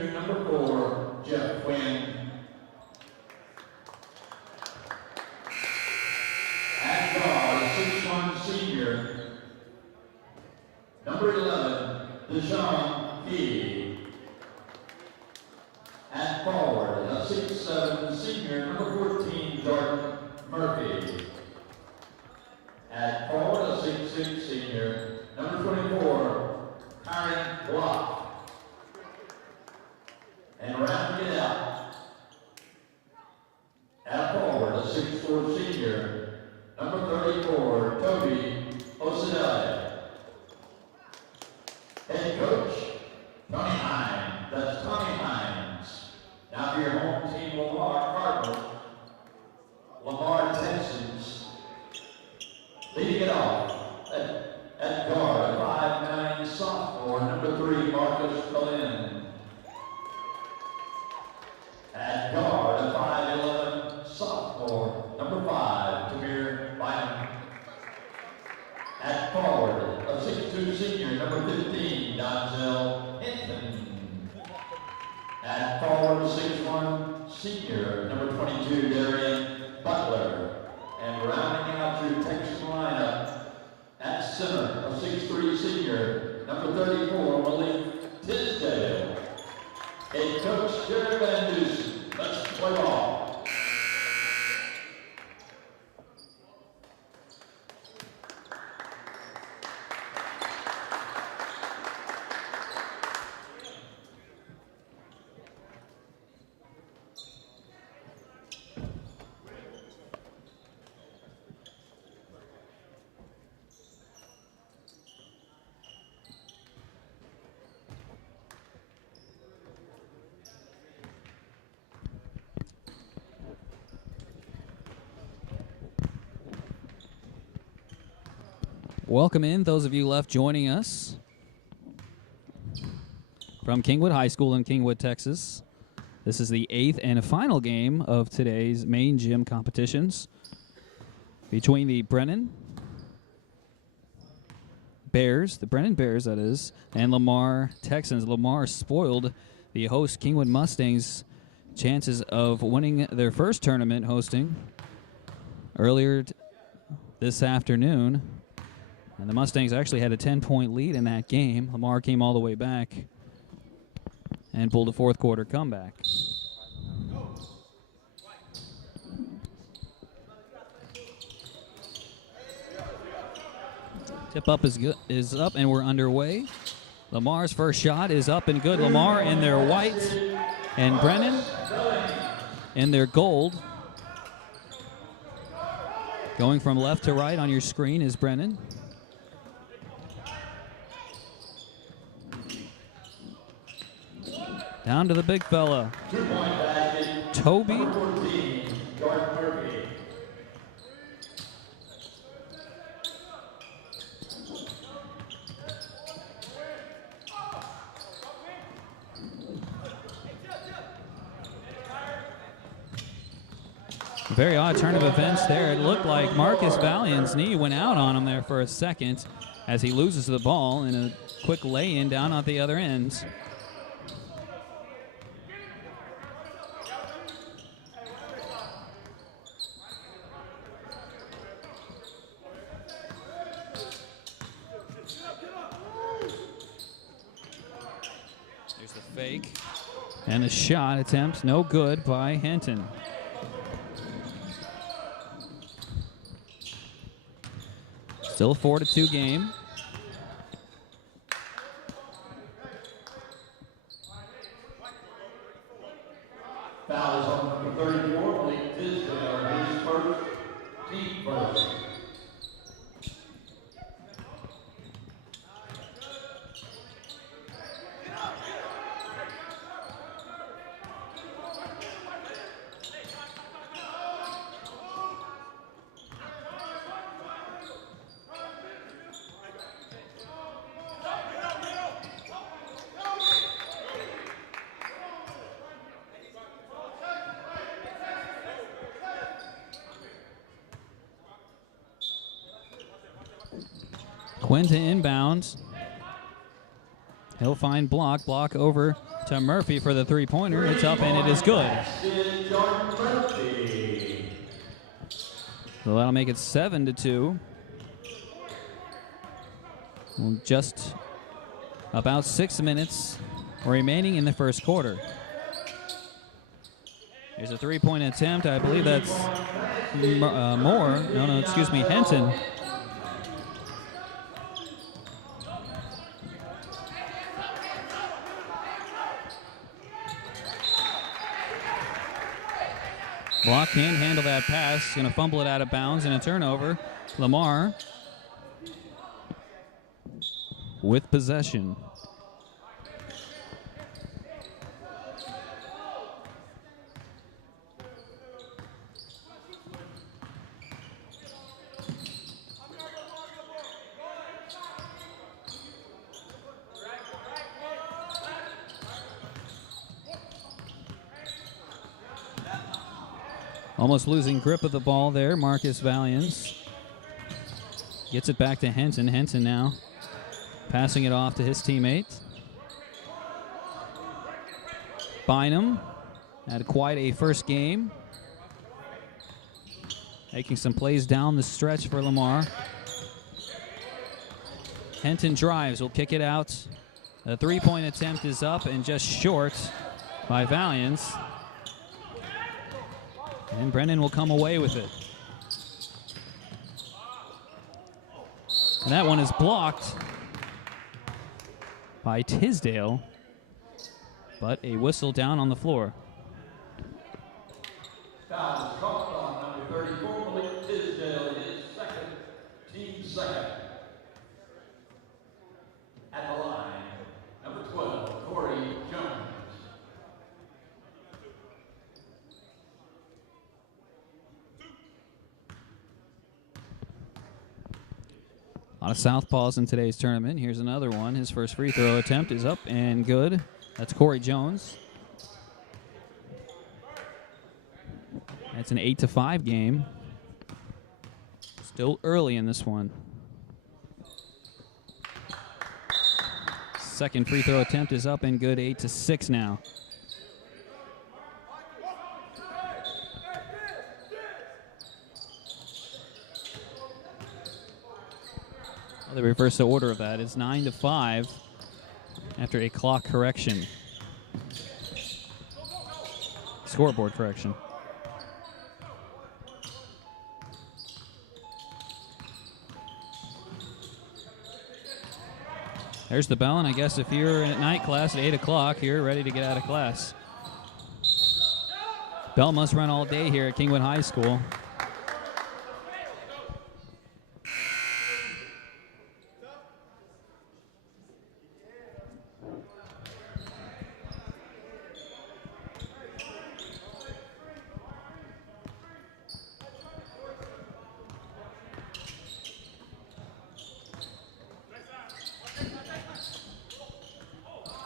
junior, number 4, Jeff Quinn. At guard, 6'1" senior, number 11, Deshaun Key. At forward, a 6'7" senior, number 14, Jordan Murphy. At forward, a 6'6" senior, number 24, Karen Block. And rounding it out, at forward, a 6'4" senior, number 34, Toby Osadele. Head coach, Tony Hines. That's Tony Hines. Now for your home team, Lamar Cardinals, Lamar Texans. Leading it off at guard, a 5'9" sophomore, number 3, Marcus Berlin. At guard, a 5'11" sophomore, number 5, Tamir Bynum. At forward, a 6'2" senior, number 15, Donzel Hinton. At forward, 6'1" senior, number 22, Darian Butler. And rounding out your Texas lineup, at center, a 6'3" senior, number 34, Malik Tisdale. Head coach, Jerry Van Dusen. Let's play ball. Welcome in, those of you left joining us from Kingwood High School in Kingwood, Texas. This is the 8th and final game of today's main gym competitions between the Brennan Bears, that is, and Lamar Texans. Lamar spoiled the host Kingwood Mustangs' chances of winning their first tournament hosting earlier this afternoon. And the Mustangs actually had a 10-point lead in that game. Lamar came all the way back and pulled a fourth-quarter comeback. Tip up is up, and we're underway. Lamar's first shot is up and good. Lamar in their white, and Brennan in their gold. Going from left to right on your screen is Brennan. Down to the big fella, Toby. Very odd turn of events there. It looked like Marcus Valiant's knee went out on him there for a second as he loses the ball in a quick lay-in down at the other end. There's the fake. And the shot attempt, no good by Hinton. Still a 4-2 game. Foul is on number 34, Malik Tisdale, his first, team first. Quinn to inbound. He'll find block over to Murphy for the three-pointer. It's up and it is good. So that'll make it 7-2. Well, just about 6 minutes remaining in the first quarter. Here's a three-point attempt. I believe that's Henson. Block can't handle that pass. Going to fumble it out of bounds and a turnover. Lamar with possession. Almost losing grip of the ball there, Marcus Valiance. Gets it back to Henson. Henson now passing it off to his teammate. Bynum had quite a first game. Making some plays down the stretch for Lamar. Henton drives, will kick it out. The three-point attempt is up and just short by Valiance. And Brennan will come away with it. And that one is blocked by Tisdale, but a whistle down on the floor. Foul is called on number 34, Malik Tisdale, his second, team second. At the line, number 12, Corey Jones. A lot of southpaws in today's tournament. Here's another one. His first free throw attempt is up and good. That's Corey Jones. That's an 8-5 game. Still early in this one. Second free throw attempt is up and good. 8-6 now. The reverse order of that is 9-5 after a clock correction. Scoreboard correction. There's the bell, and I guess if you're in night class at 8 o'clock, you're ready to get out of class. Bell must run all day here at Kingwood High School.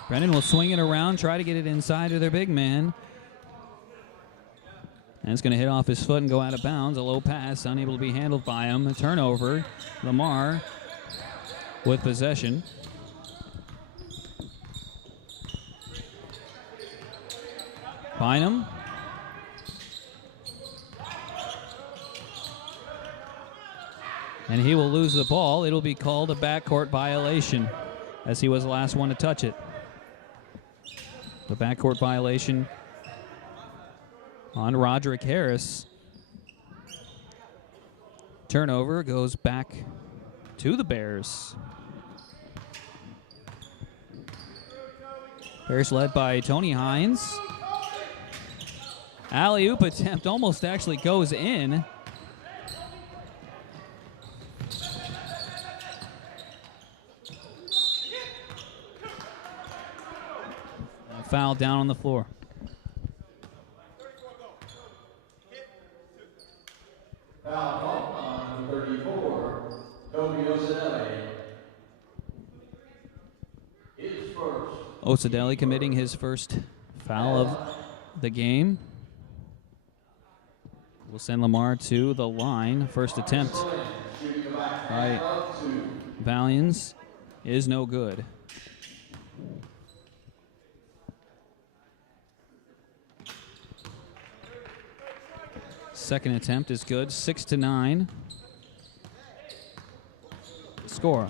Brennan will swing it around, try to get it inside to their big man. And it's going to hit off his foot and go out of bounds. A low pass, unable to be handled by him. A turnover. Lamar with possession. Bynum. And he will lose the ball. It'll be called a backcourt violation as he was the last one to touch it. The backcourt violation on Roderick Harris. Turnover goes back to the Bears. Bears led by Tony Hines. Alley-oop attempt almost actually goes in. Foul down on the floor. Foul called on number 34, Toby Osadele. His first. Osadele committing his first foul of the game. Will send Lamar to the line. First attempt by Valiance is no good. Second attempt is good. 6-9. Score.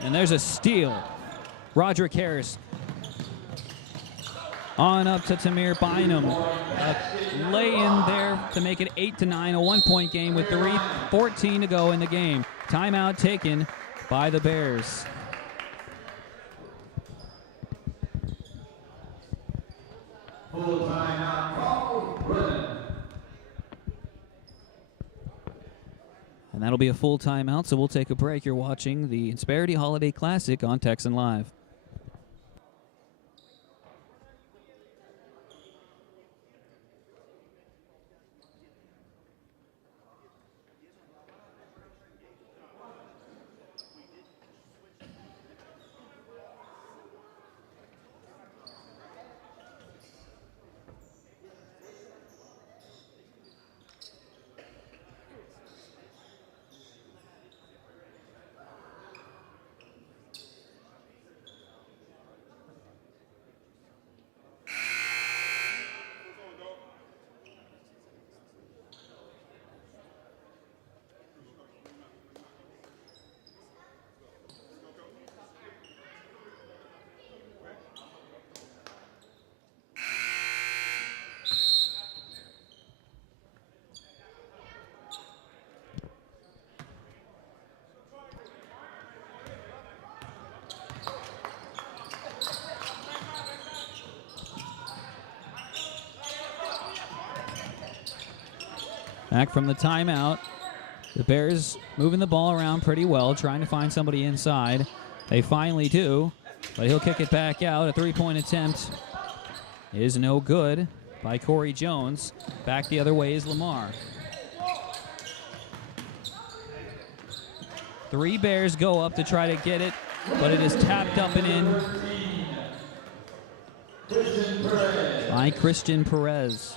And there's a steal. Roderick Harris on up to Tamir Bynum. Lay in there to make it 8-9, a 1-point game with 3:14 to go in the game. Timeout taken by the Bears. Full timeout call, Brennan. And that'll be a full timeout, so we'll take a break. You're watching the Insperity Holiday Classic on Texan Live. Back from the timeout. The Bears moving the ball around pretty well, trying to find somebody inside. They finally do, but he'll kick it back out. A three-point attempt is no good by Corey Jones. Back the other way is Lamar. 3 Bears go up to try to get it, but it is tapped up and in by Christian Perez.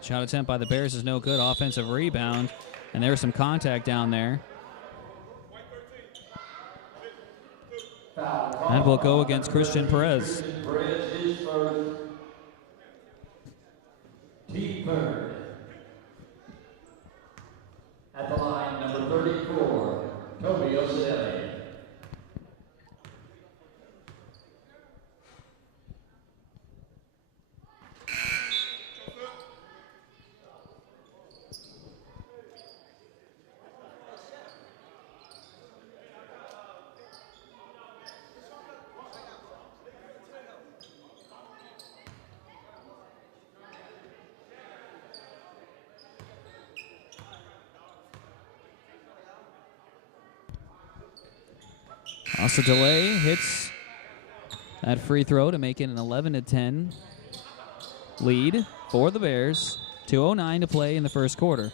Shot attempt by the Bears is no good. Offensive rebound, and there's some contact down there. And will go against Christian Perez. Perez is first. T-Bird. At the line, number 34, Toby Ocedelli. Also delay hits that free throw to make it an 11-10 lead for the Bears. 2:09 to play in the first quarter.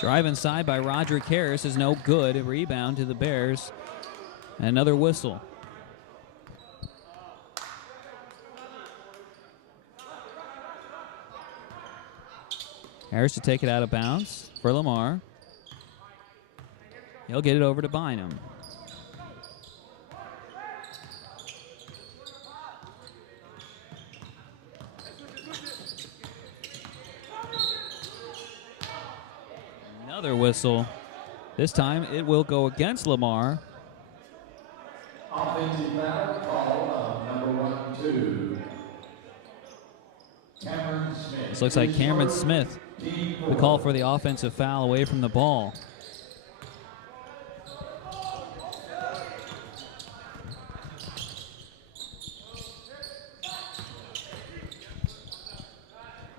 Drive inside by Roderick Harris is no good. A rebound to the Bears. And another whistle. Harris to take it out of bounds for Lamar. He'll get it over to Bynum. Another whistle. This time it will go against Lamar. Offensive foul call of number 12. Cameron Smith. This looks like Cameron Smith. The call for the offensive foul away from the ball.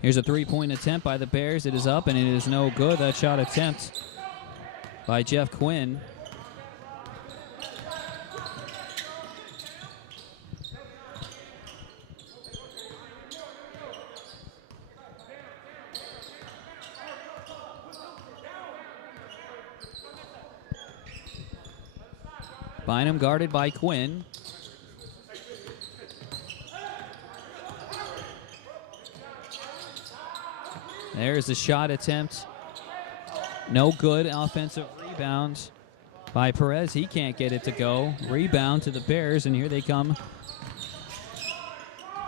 Here's a three-point attempt by the Bears. It is up, and it is no good. That shot attempt by Jeff Quinn. Bynum guarded by Quinn. There's the shot attempt. No good. Offensive rebound by Perez. He can't get it to go. Rebound to the Bears, and here they come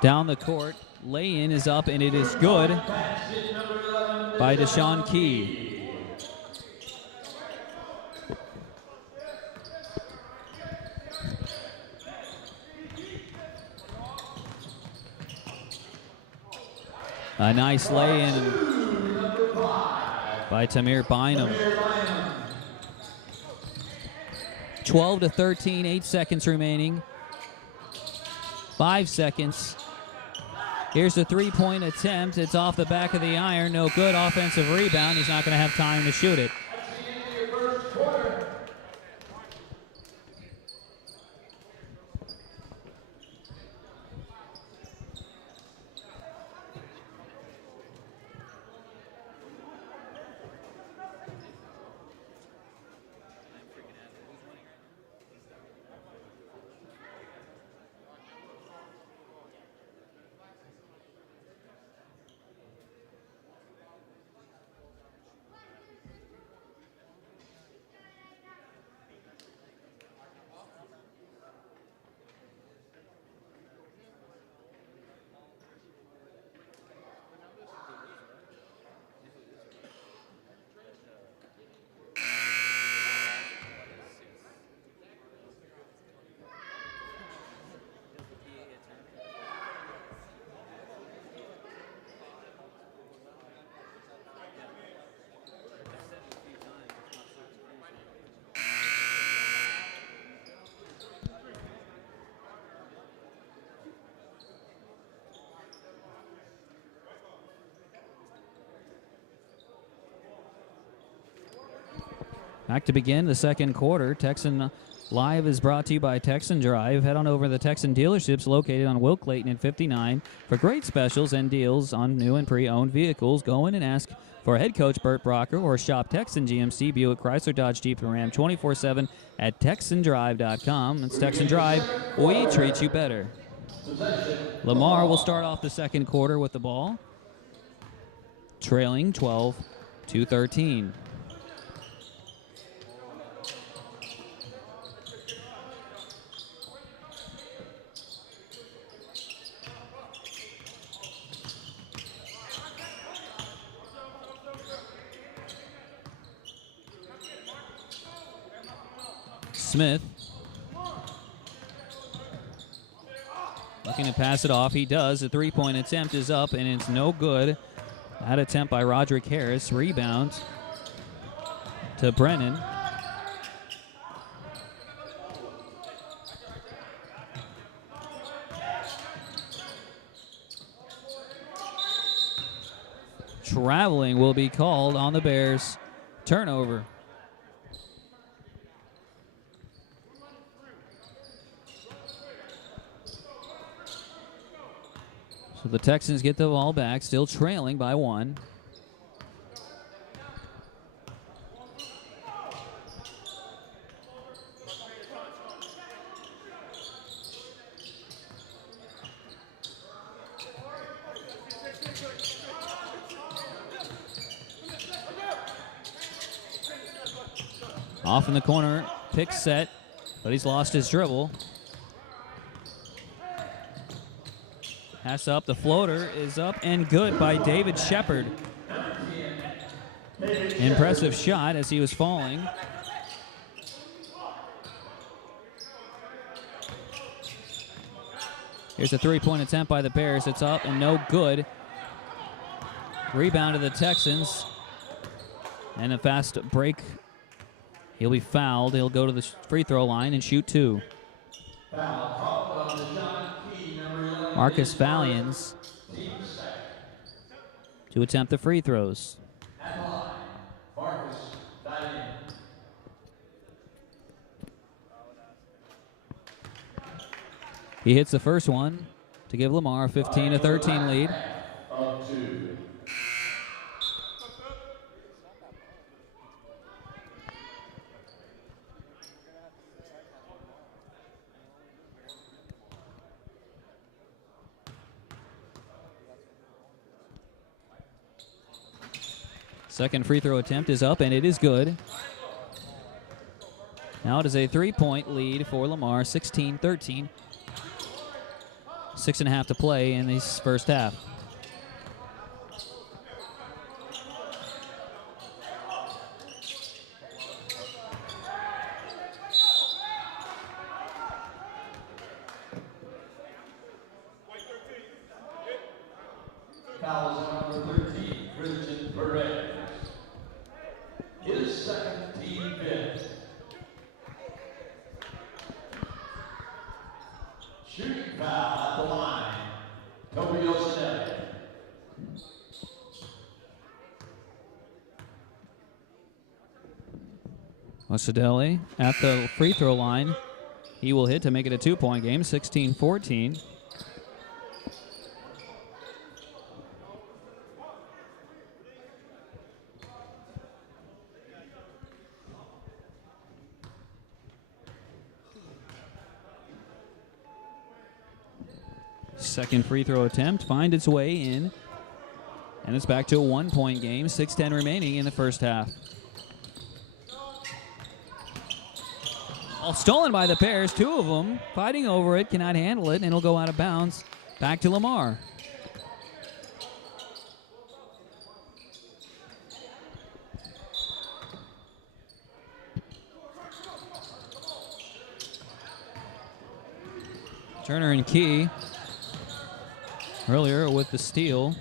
down the court. Lay-in is up, and it is good by Deshaun Key. A nice lay-in by Tamir Bynum. 12-13, 8 seconds remaining. 5 seconds. Here's the three-point attempt. It's off the back of the iron. No good. Offensive rebound. He's not going to have time to shoot it. Back to begin the second quarter. Texan Live is brought to you by Texan Drive. Head on over to the Texan dealerships located on Will Clayton and 59 for great specials and deals on new and pre-owned vehicles. Go in and ask for head coach Burt Brocker or shop Texan GMC, Buick, Chrysler, Dodge, Jeep, and Ram 24/7 at TexanDrive.com. It's Texan Drive. We treat you better. Lamar will start off the second quarter with the ball, trailing 12-13. Smith looking to pass it off. He does. The three-point attempt is up, and it's no good. That attempt by Roderick Harris. Rebound to Brennan. Traveling will be called on the Bears. Turnover. So the Texans get the ball back, still trailing by 1. Off in the corner, pick set, but he's lost his dribble. Pass up, the floater is up and good by David Shepard. Impressive shot as he was falling. Here's a three-point attempt by the Bears. It's up and no good. Rebound to the Texans. And a fast break. He'll be fouled. He'll go to the free throw line and shoot 2. Marcus Valians. to attempt the free throws. At the line, Marcus Brennan. He hits the first one to give Lamar a 15-13 lead. Of 2. Second free throw attempt is up, and it is good. Now it is a 3-point lead for Lamar, 16-13. 6.5 to play in this first half. Fouls on number 13, Brennan. His second, team fifth. Shooting foul at the line, Toby Osinelli. Osadele at the free throw line. He will hit to make it a 2-point game, 16-14. Second free throw attempt finds its way in. And it's back to a 1-point game, 6:10 remaining in the first half. All stolen by the Bears, 2 of them fighting over it, cannot handle it, and it'll go out of bounds. Back to Lamar. Turner and Key earlier with the steal.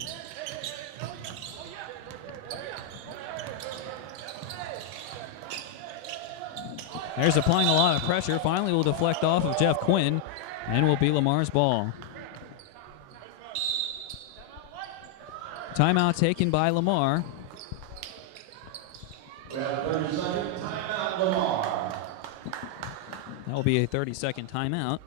There's applying a lot of pressure. Finally will deflect off of Jeff Quinn and will be Lamar's ball. Timeout taken by Lamar. We have 30-second timeout, Lamar. That will be a 30-second timeout.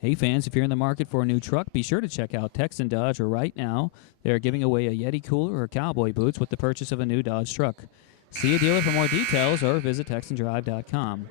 Hey fans, if you're in the market for a new truck, be sure to check out Texan Dodge right now. They are giving away a Yeti cooler or cowboy boots with the purchase of a new Dodge truck. See a dealer for more details or visit TexanDrive.com.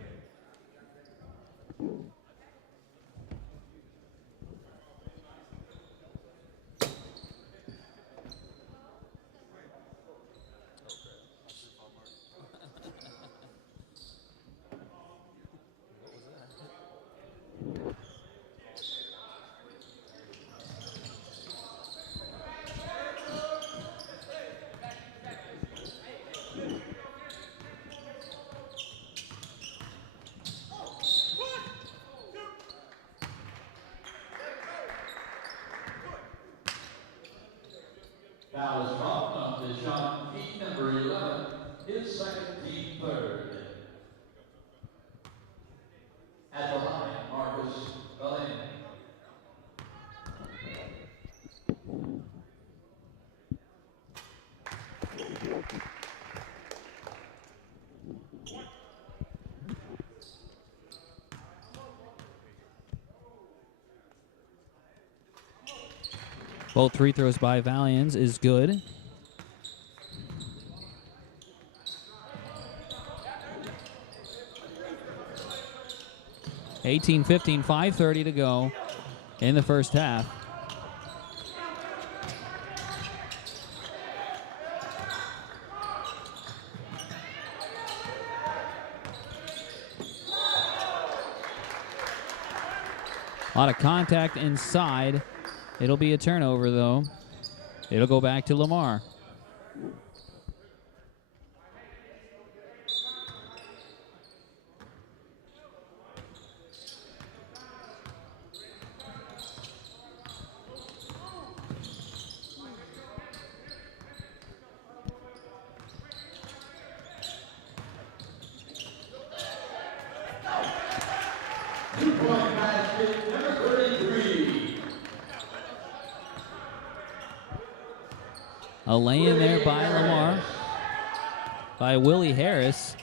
Foul is called on Deshaun Key, number 11, his second, team third. At the line, Marcus Brennan. Both free throws by Valians is good. (18-15), 5:30 to go in the first half. A lot of contact inside. It'll be a turnover, though. It'll go back to Lamar. A lay-in there by Lamar, by Willie Harris.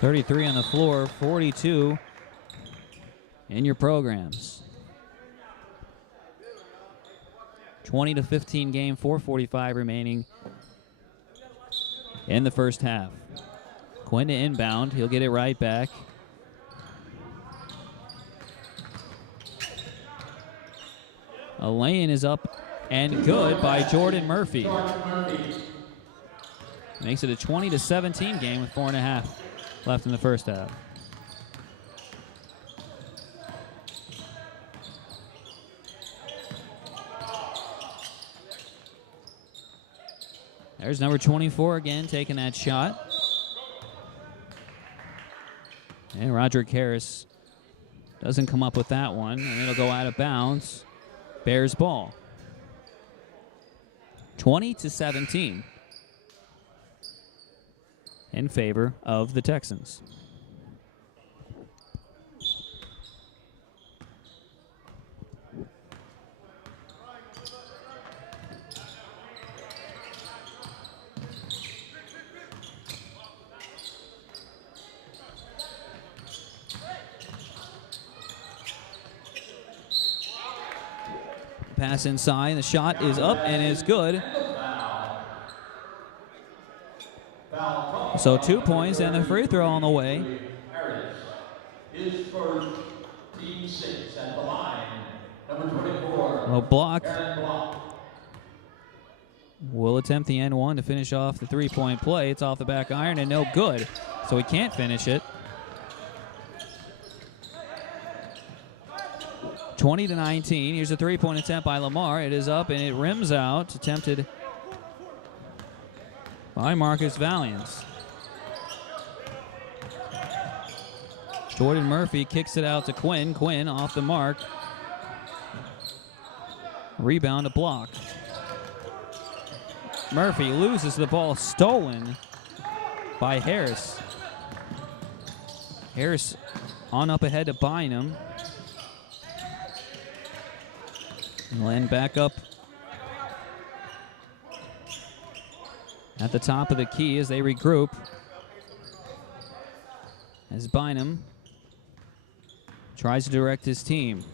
33 on the floor, 42 in your programs. 20-15 game, 4:45 remaining in the first half. Quinn to inbound. He'll get it right back. A lay-in is up and good by Jordan Murphy. Makes it a 20-17 game with 4.5 left in the first half. There's number 24 again taking that shot. And Roderick Harris doesn't come up with that one, and it'll go out of bounds. Bears ball. 20-17 in favor of the Texans. Pass inside, the shot is up and is good. So 2 points and the free throw on the way. His first, team 6 at the line, number 24. A block. Will attempt the N1 to finish off the three-point play. It's off the back iron and no good, so he can't finish it. 20-19. Here's a three-point attempt by Lamar. It is up and it rims out. Attempted by Marcus Valiance. Jordan Murphy kicks it out to Quinn. Quinn off the mark. Rebound, a block. Murphy loses the ball, stolen by Harris. Harris on up ahead to Bynum. He'll end back up at the top of the key as they regroup. As Bynum tries to direct his team.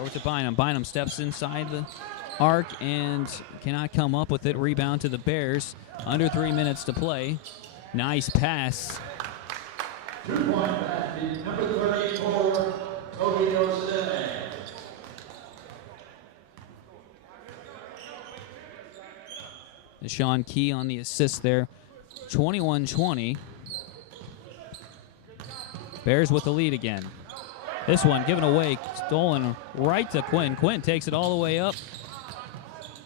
Over to Bynum. Bynum steps inside the arc and cannot come up with it. Rebound to the Bears. Under 3 minutes to play. Nice pass. 2-point basket, number 34. Sean Key on the assist there. 21-20. Bears with the lead again. This one given away, stolen right to Quinn. Quinn takes it all the way up.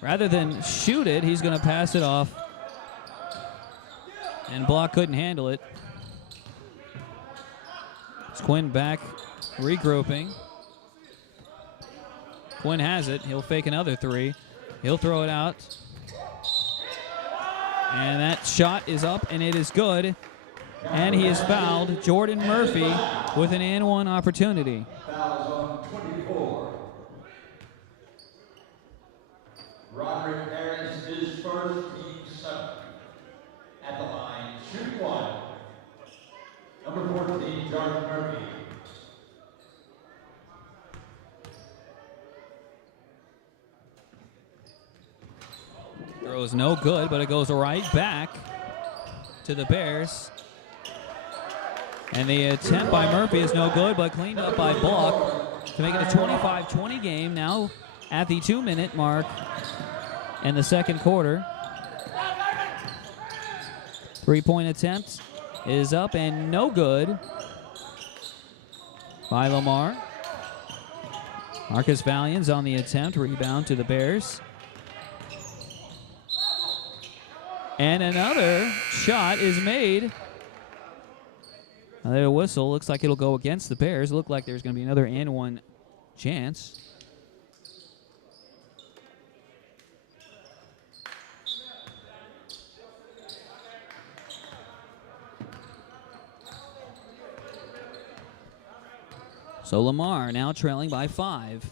Rather than shoot it, he's going to pass it off. And Block couldn't handle it. It's Quinn back, regrouping. Quinn has it. He'll fake another three. He'll throw it out. And that shot is up, and it is good. And he is fouled. Jordan Murphy with an and-one opportunity. Fouls on 24. Roderick Harris is first, team 7. At the line, shoot one. Number 14, Jordan Murphy. Throw is no good, but it goes right back to the Bears. And the attempt by Murphy is no good, but cleaned up by Block to make it a 25-20 game now at the 2-minute mark in the second quarter. Three-point attempt is up and no good by Lamar. Marcus Valiance on the attempt, rebound to the Bears. And another shot is made. Another whistle. Looks like it'll go against the Bears. Look like there's going to be another and-one chance. So Lamar now trailing by 5.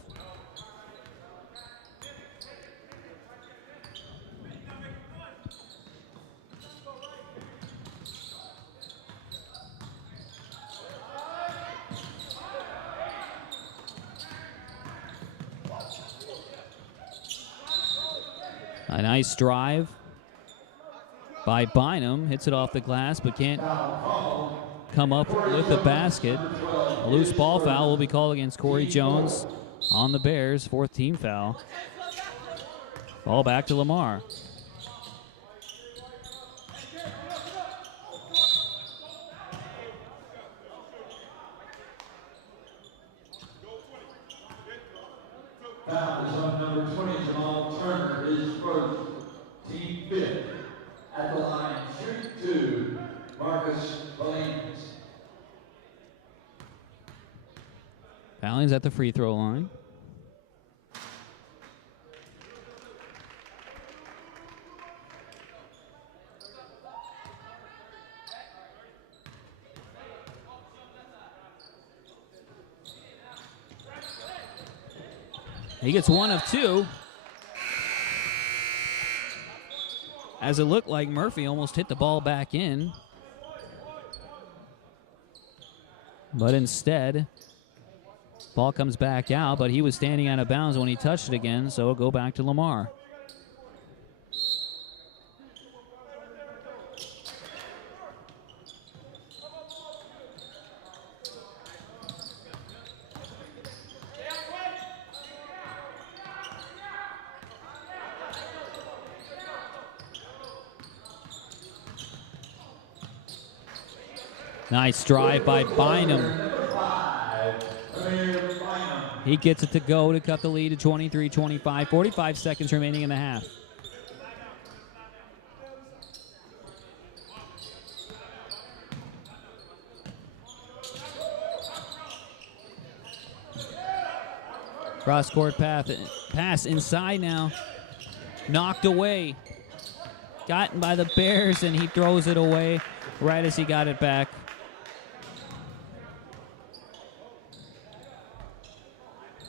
A nice drive by Bynum. Hits it off the glass, but can't come up with the basket. A loose ball foul will be called against Corey Jones on the Bears. Fourth team foul. Ball back to Lamar. Foul is on number 20, Jamal Turner, his first, team fifth. At the line, shoot two, Marcus Billings. Ballings at the free throw line. He gets one of two. As it looked like Murphy almost hit the ball back in. But instead, ball comes back out, but he was standing out of bounds when he touched it again, so it'll go back to Lamar. Nice drive by Bynum. He gets it to go to cut the lead to 23-25. 45 seconds remaining in the half. Cross-court pass inside now. Knocked away. Gotten by the Bears, and he throws it away right as he got it back.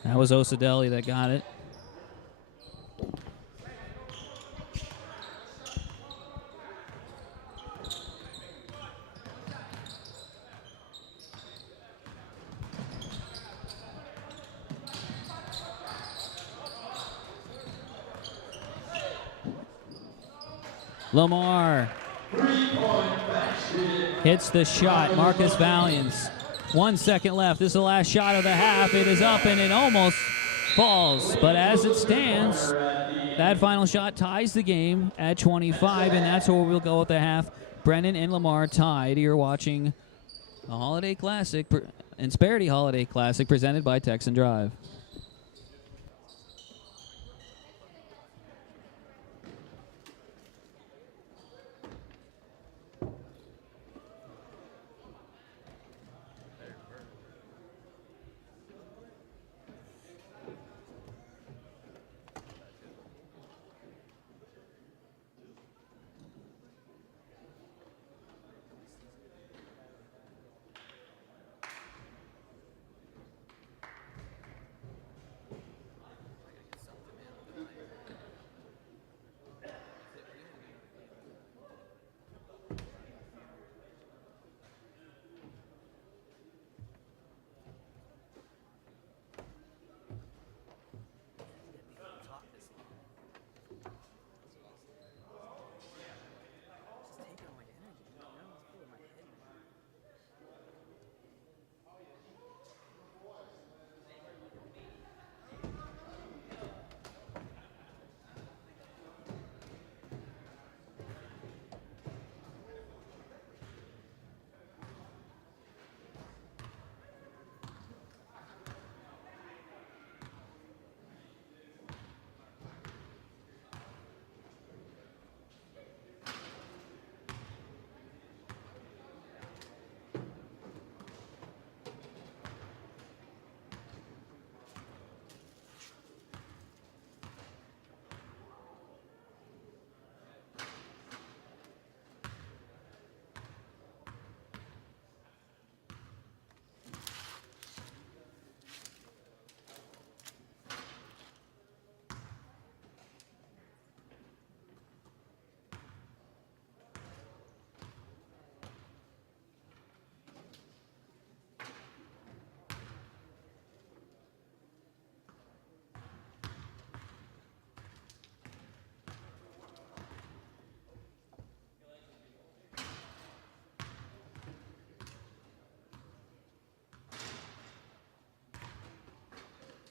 That was Osadelli that got it. Lamar hits the shot. Marcus Valiance. 1 second left. This is the last shot of the half. It is up and it almost falls. But as it stands, that final shot ties the game at 25, and that's where we'll go with the half. Brennan and Lamar tied. You're watching a Holiday Classic, Insperity Holiday Classic presented by Texan Drive.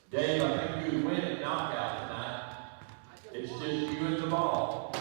Dave, I think you win at knockout tonight. It's just you and the ball.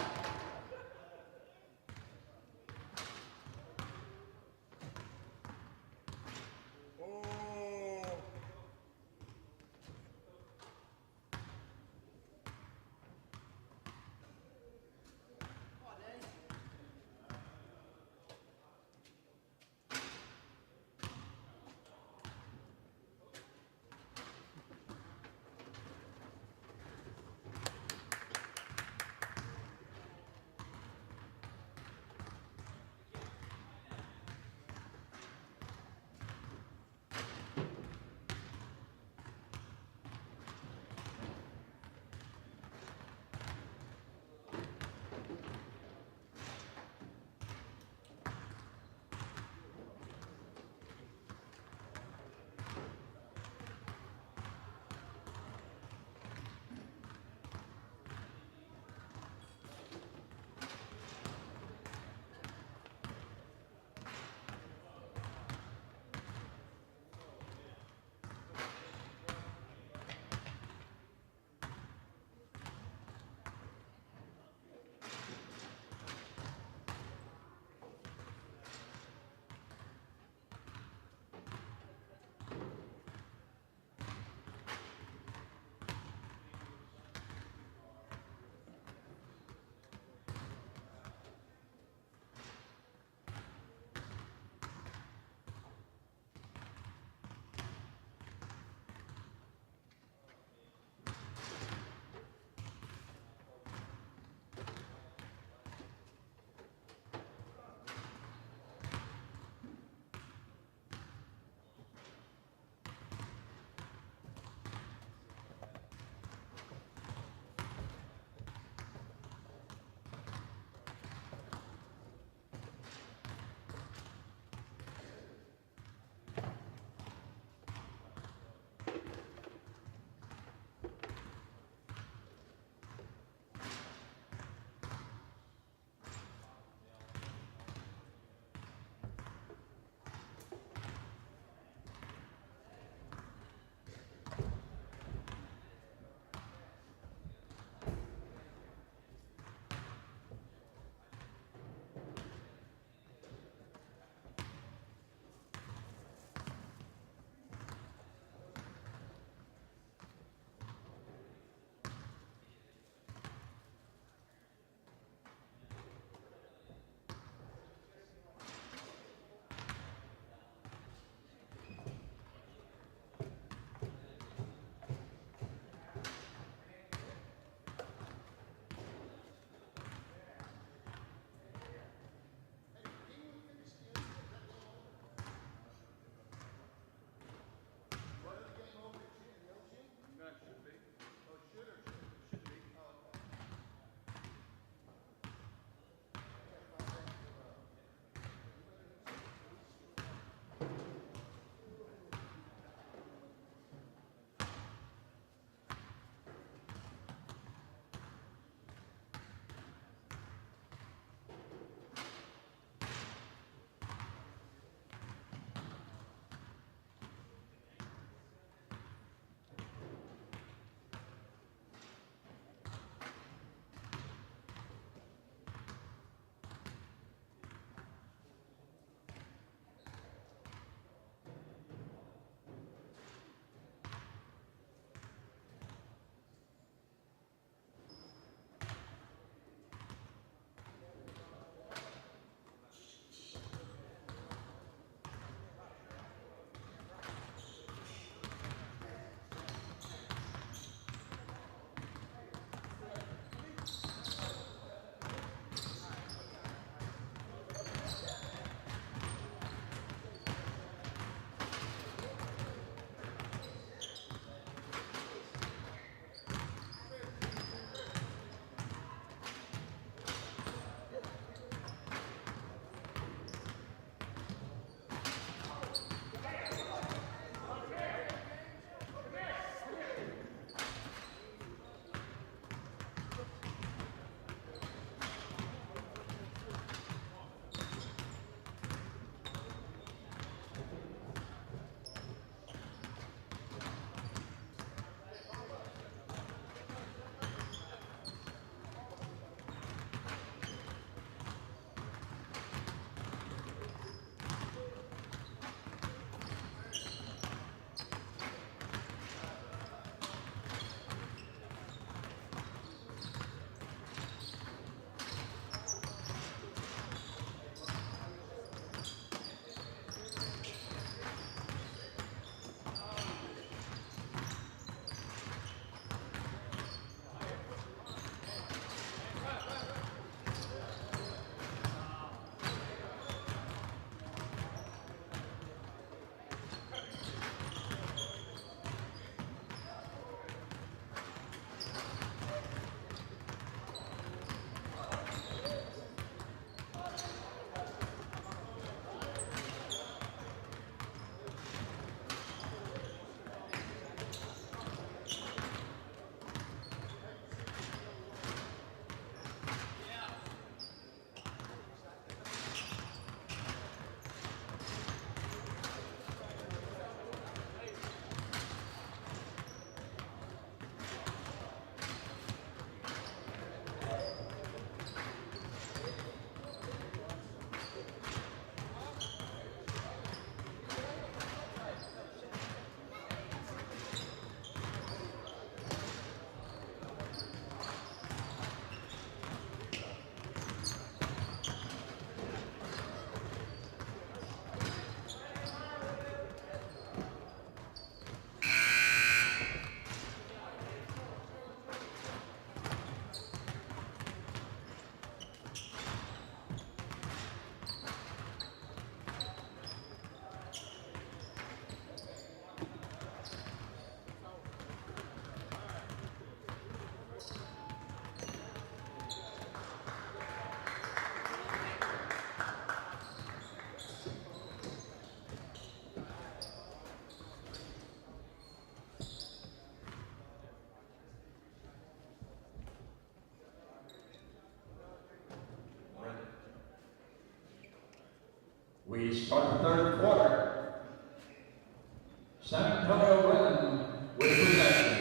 San Antonio Brennan with possession.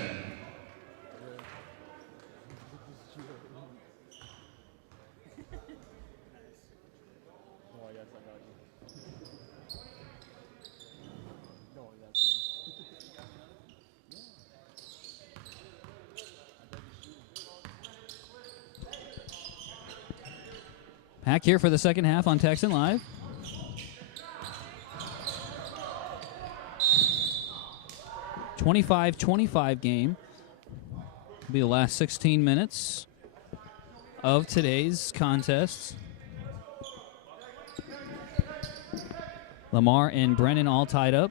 Back here for the second half on Texan Live. (25-25) game. Will be the last 16 minutes of today's contest. Lamar and Brennan all tied up.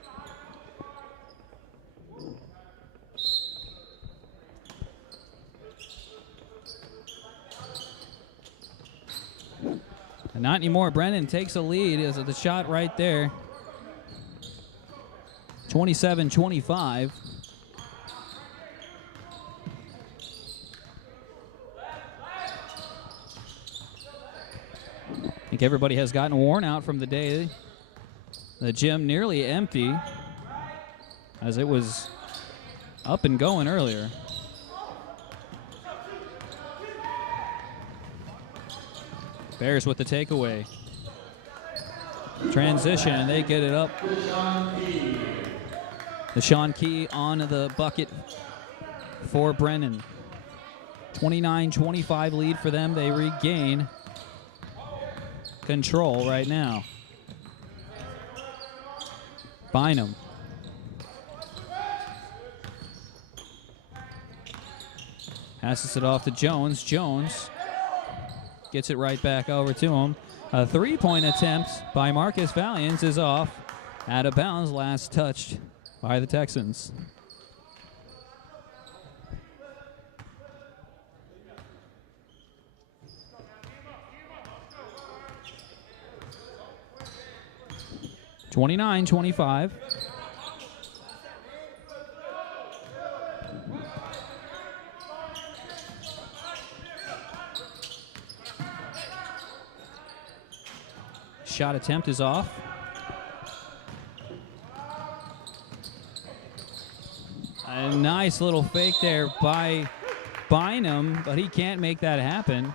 And not anymore. Brennan takes a lead as the shot right there. 27-25. I think everybody has gotten worn out from the day. The gym nearly empty as it was up and going earlier. Bears with the takeaway. Transition, and they get it up. The Sean Key on the bucket for Brennan. 29-25 lead for them. They regain control right now. Bynum. Passes it off to Jones. Jones gets it right back over to him. A three-point attempt by Marcus Valiance is off. Out of bounds, last touched by the Texans. (29-25). Shot attempt is off. A nice little fake there by Bynum, but he can't make that happen.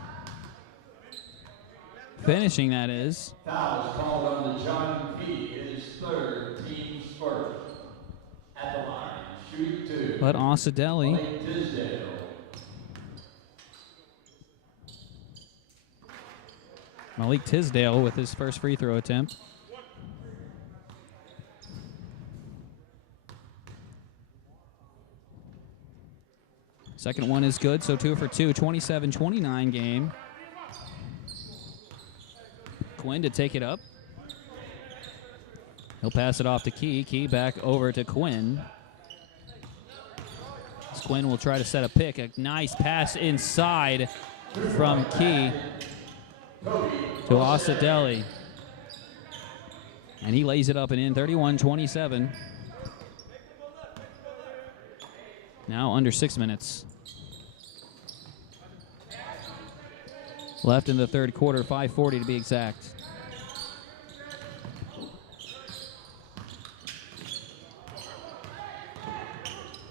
Finishing, that is. Foul is called on the John Key, his third, team's first. At the line, shooting two. But Osadelli. Malik Tisdale. Malik Tisdale with his first free throw attempt. Second one is good, so 2 for 2. 27-29 game. Quinn to take it up. He'll pass it off to Key. Key back over to Quinn. Quinn will try to set a pick. A nice pass inside from Key to Osadelli. And he lays it up and in. 31-27. Now under 6 minutes left in the third quarter, 5:40 to be exact.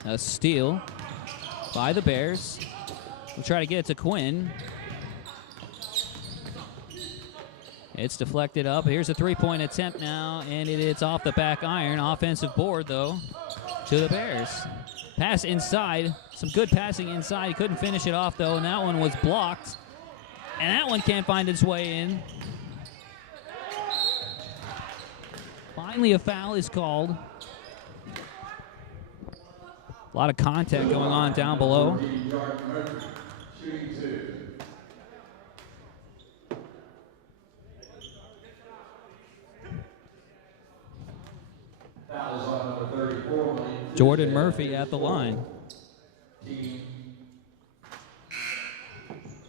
A steal by the Bears. We'll try to get it to Quinn. It's deflected up. Here's a three-point attempt now, and it's off the back iron. Offensive board, though, to the Bears. Pass inside. Some good passing inside. He couldn't finish it off, though, and that one was blocked. And that one can't find its way in. Finally, a foul is called. A lot of contact going on down below. Jordan Murphy at the line.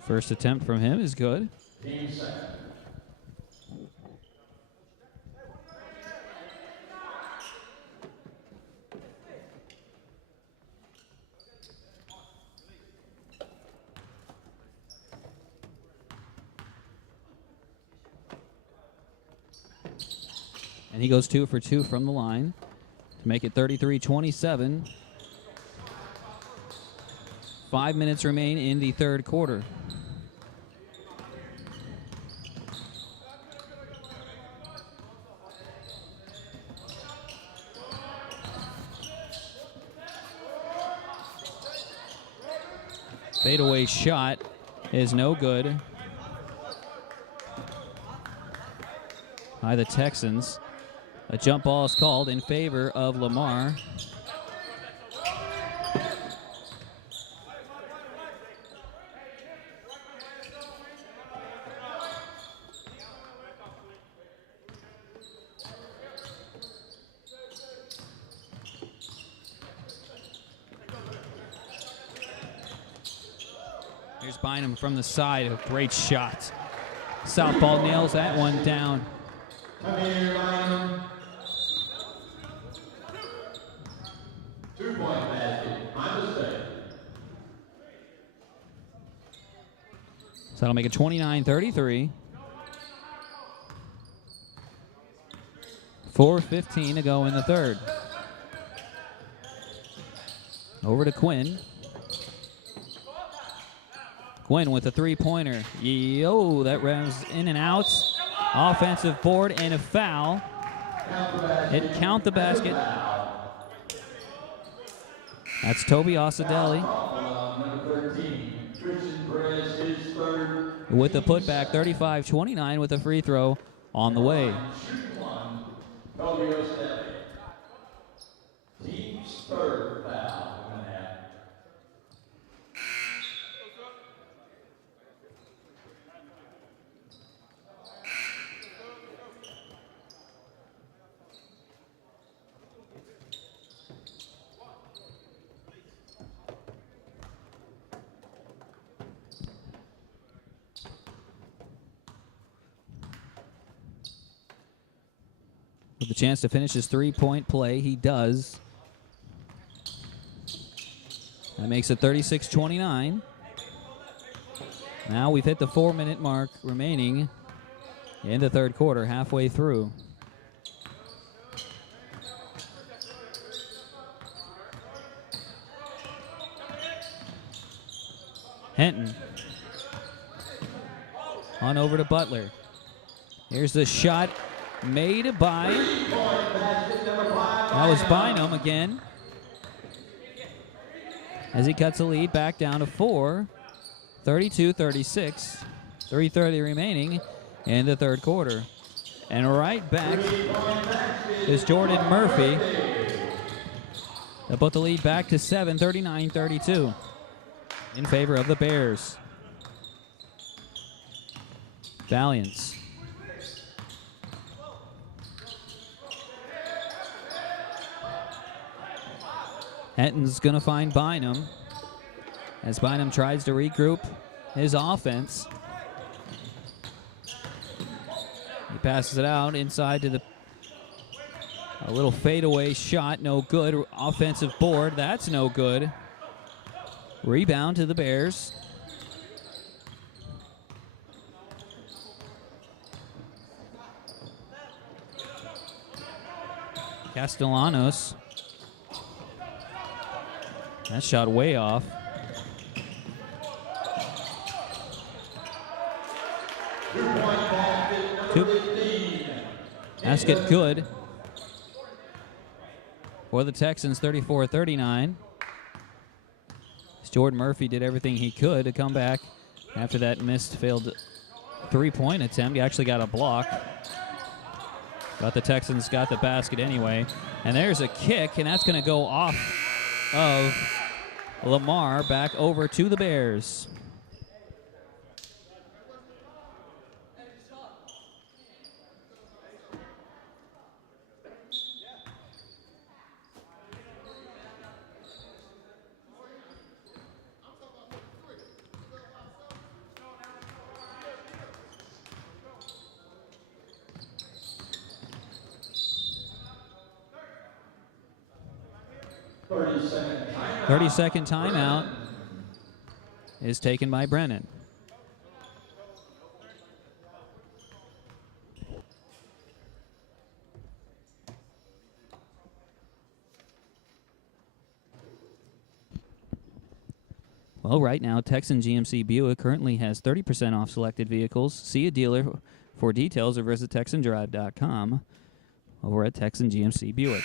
First attempt from him is good. And he goes 2 for 2 from the line. to make it 33-27. 5 minutes remain in the third quarter. Fadeaway shot is no good by the Texans. A jump ball is called in favor of Lamar. Here's Bynum from the side, a great shot. Southpaw nails that one down. Come here, Bynum. 2-point basket. My mistake. So that'll make it 29-33. 4:15 to go in the third. Over to Quinn. Quinn with a three-pointer. Yo, that rounds in and out. Offensive board and a foul. It count the basket. That's Toby Osadelli with the putback. 35-29 with a free throw on the way. Team's third foul. With the chance to finish his three-point play, he does. That makes it 36-29. Now we've hit the 4-minute mark remaining in the third quarter, halfway through. Henton. On over to Butler. Here's the shot made by, that was Bynum again, as he cuts the lead back down to 4. 32-36. 3:30 remaining in the third quarter. And right back is Jordan Murphy. They put the lead back to 7, 39-32 in favor of the Bears. Valiants. Henton's going to find Bynum as Bynum tries to regroup his offense. He passes it out inside to a little fadeaway shot, no good. Offensive board, that's no good. Rebound to the Bears. Castellanos. That shot way off. Basket good for the Texans, 34-39. Jordan Murphy did everything he could to come back after that failed three-point attempt. He actually got a block, but the Texans got the basket anyway. And there's a kick, and that's going to go off of Lamar back over to the Bears. Timeout. 30-second timeout is taken by Brennan. Well, right now, Texan GMC Buick currently has 30% off selected vehicles. See a dealer for details or visit TexanDrive.com over at Texan GMC Buick.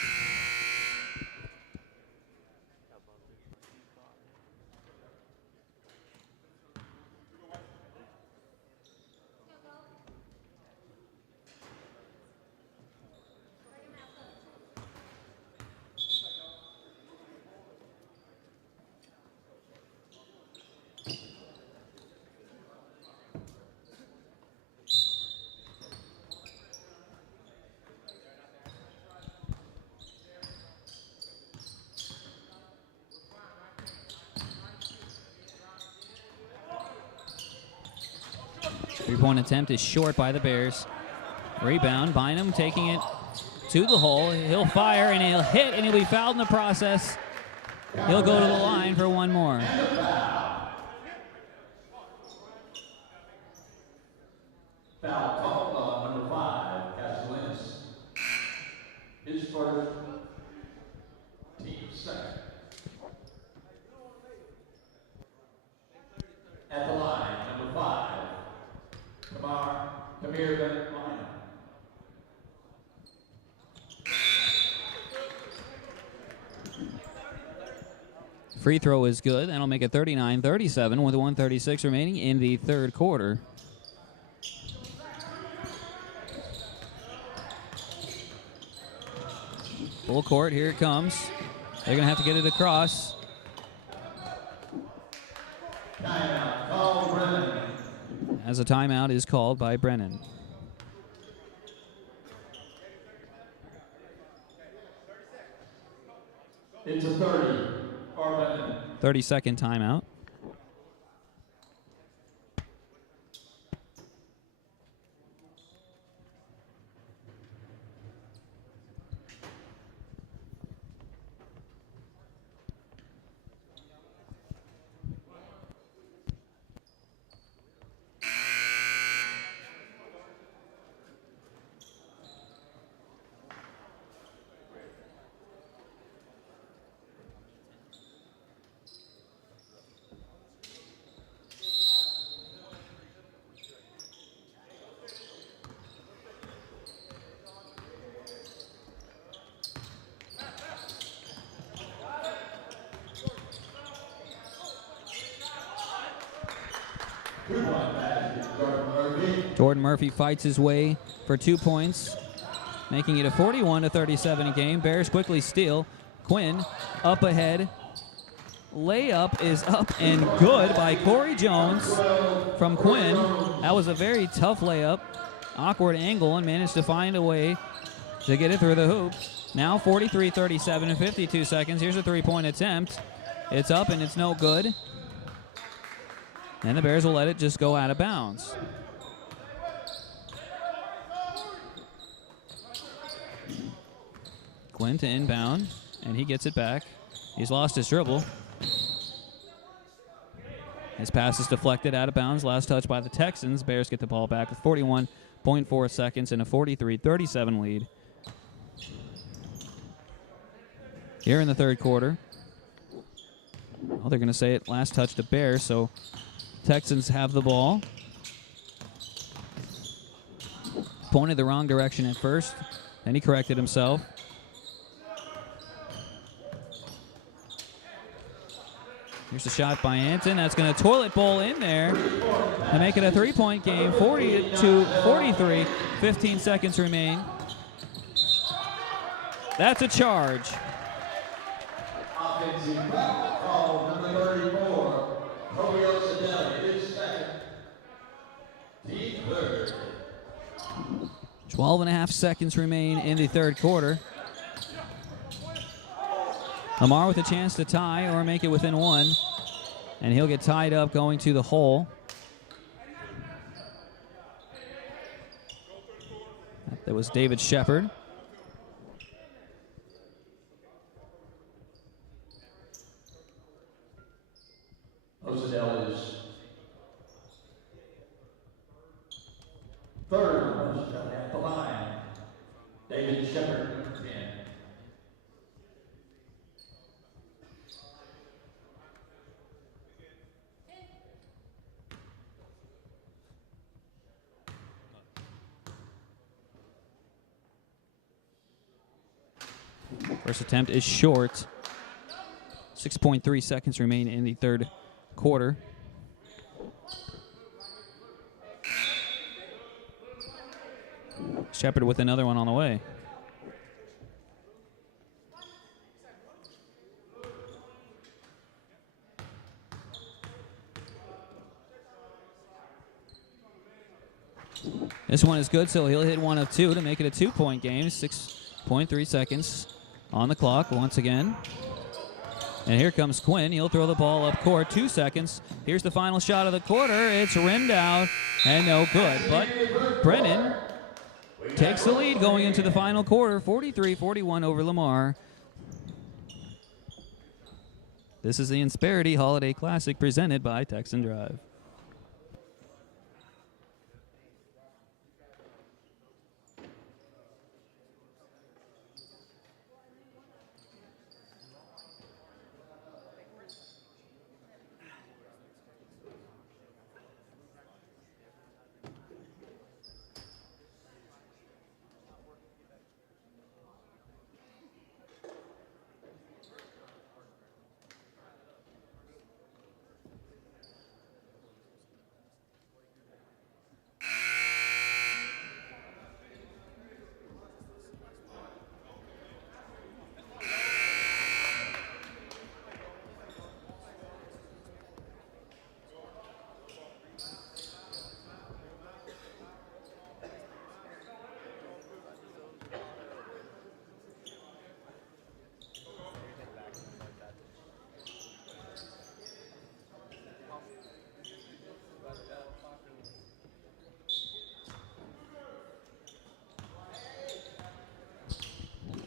Three-point attempt is short by the Bears. Rebound, Bynum taking it to the hole. He'll fire, and he'll hit, and he'll be fouled in the process. He'll go to the line for one more. Foul called on number 5, Castellanos. His first, team second. At the line, number 5, Lamar, Brennan. Free throw is good. That'll make it 39-37 with 1:36 remaining in the third quarter. Full court, here it comes. They're going to have to get it across. Timeout, call Brennan. As a timeout is called by Brennan. It's a 30 for Brennan. 30-second timeout. Jordan Murphy fights his way for 2 points, making it a 41-37 game. Bears quickly steal. Quinn up ahead. Layup is up and good by Corey Jones from Quinn. That was a very tough layup. Awkward angle, and managed to find a way to get it through the hoop. Now 43-37 in 52 seconds. Here's a three-point attempt. It's up and it's no good. And the Bears will let it just go out of bounds. Quinn to inbound, and he gets it back. He's lost his dribble. His pass is deflected out of bounds. Last touch by the Texans. Bears get the ball back with 41.4 seconds and a 43-37 lead. Here in the third quarter. Well, they're going to say it last touch to Bears, so Texans have the ball. Pointed the wrong direction at first, then he corrected himself. Here's a shot by Anton. That's going to toilet bowl in there to make it a three-point game, 40-43. 15 seconds remain. That's a charge. Offensive foul call number 34. Romeo Sedell, his second. Team third. 12.5 seconds remain in the third quarter. Lamar with a chance to tie or make it within one. And he'll get tied up going to the hole. That was David Shepard. Osadell is third at the line. David Shepard, number 10. First attempt is short. 6.3 seconds remain in the third quarter. Shepard with another one on the way. This one is good, so he'll hit one of two to make it a 2-point game. 6.3 seconds on the clock once again. And here comes Quinn. He'll throw the ball up court. 2 seconds. Here's the final shot of the quarter. It's rimmed out and no good. But Brennan takes the lead going into the final quarter. 43-41 over Lamar. This is the Insperity Holiday Classic presented by Texan Drive.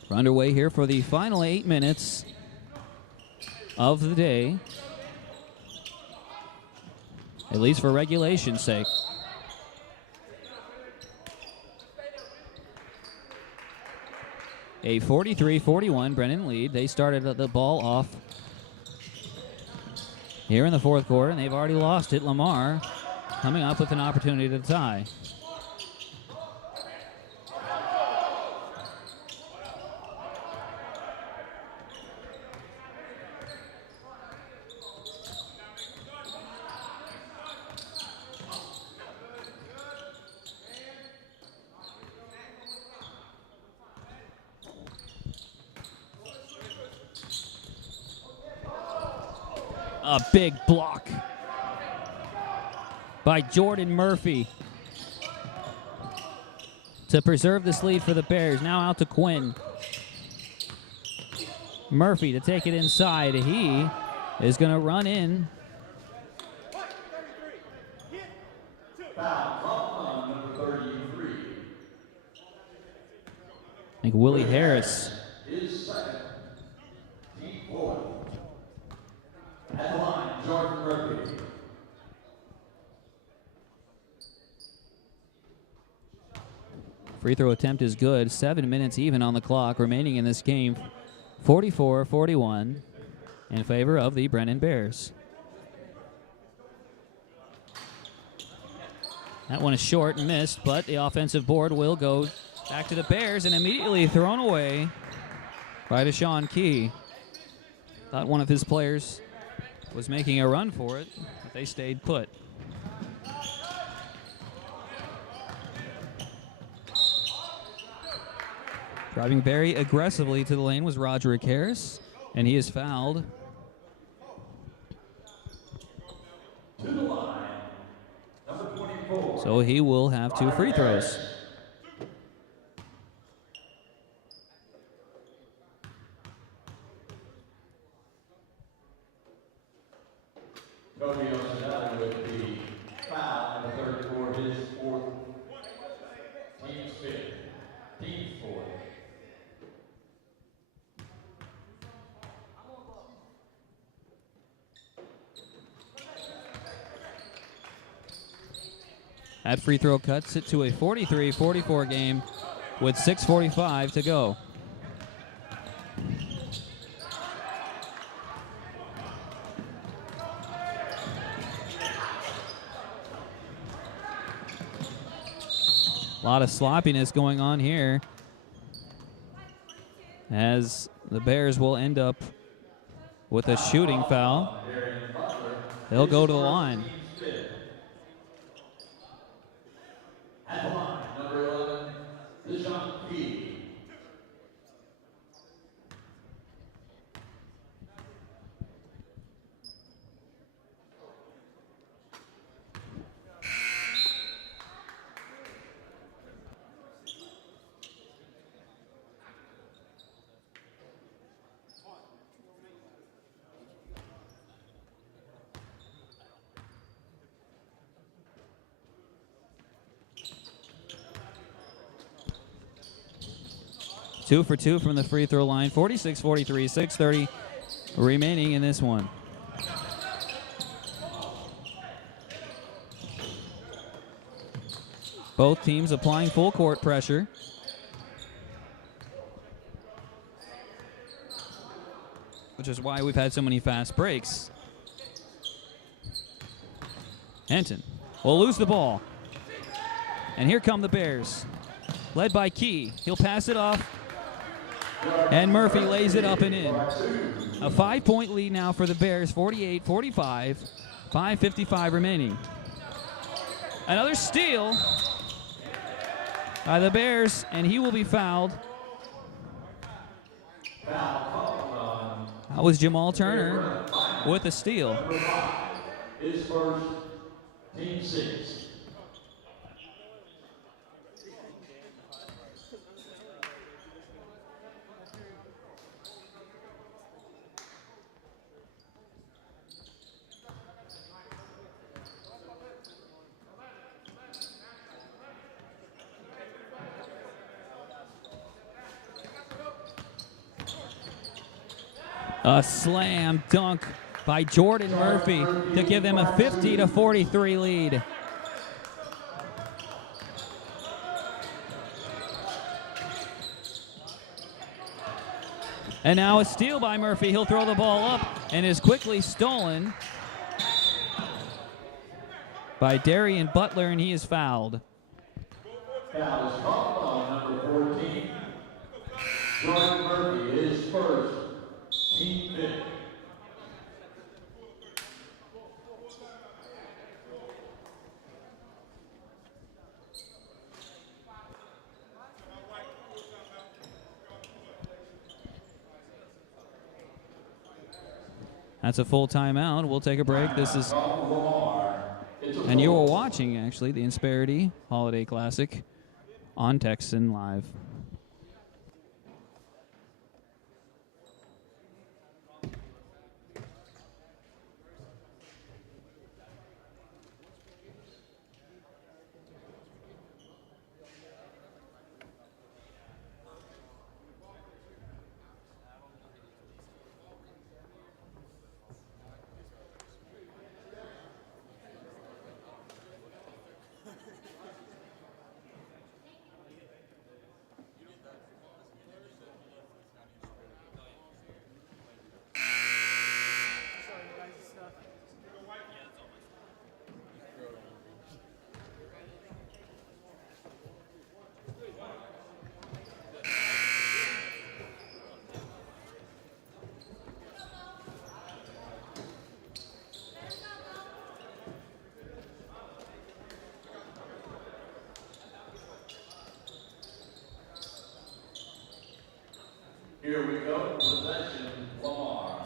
We're underway here for the final 8 minutes of the day, at least for regulation's sake. A 43-41 Brennan lead. They started the ball off here in the fourth quarter, and they've already lost it. Lamar coming up with an opportunity to tie. A big block by Jordan Murphy to preserve this lead for the Bears. Now out to Quinn. Murphy to take it inside. He is going to run in. I think Willie Harris is second. Team 4. At the line, Jordan Murphy. Free throw attempt is good. 7 minutes even on the clock remaining in this game. 44-41 in favor of the Brennan Bears. That one is short and missed, but the offensive board will go back to the Bears and immediately thrown away by Deshaun Key. Thought one of his players was making a run for it, but they stayed put. Driving very aggressively to the lane was Roderick Harris, and he is fouled. To the line, number 24. So he will have 2 free throws. With the foul in the third quarter, his 4th, team's 5th, team's 4th. That free throw cuts it to a 43-44 game with 6:45 to go. A lot of sloppiness going on here as The Bears will end up with a shooting foul. They'll go to the line. At the line, number 11, P. 2 for 2 from the free throw line. 46-43, 6:30 remaining in this one. Both teams applying full court pressure. Which is why we've had so many fast breaks. Henton will lose the ball. And here come the Bears. Led by Key. He'll pass it off. And Murphy lays it up and in. A 5-point lead now for the Bears, 48-45, 5:55 remaining. Another steal by the Bears, and he will be fouled. That was Jamal Turner with a steal. His first, team 6. A slam dunk by Jordan Murphy to give them a 50-43 lead. And now a steal by Murphy. He'll throw the ball up and is quickly stolen by Darian Butler, and he is fouled. Foul is called on number 14. Jordan Murphy, his first, team 5. That's a full timeout. We'll take a break. This is, and you are watching actually the Insperity Holiday Classic on Texan Live. Here we go, possession, Lamar.